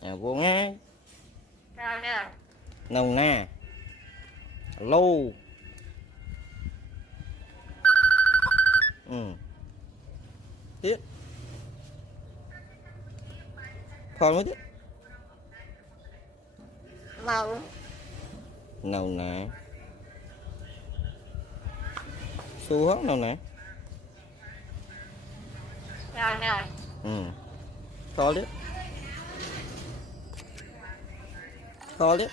Vô ngay Rồi nè. nồng nè lâu tiếp còn mới tiếp Màu. nồng nè xu hết nồng nè Rồi nè. to tiếp to tiếp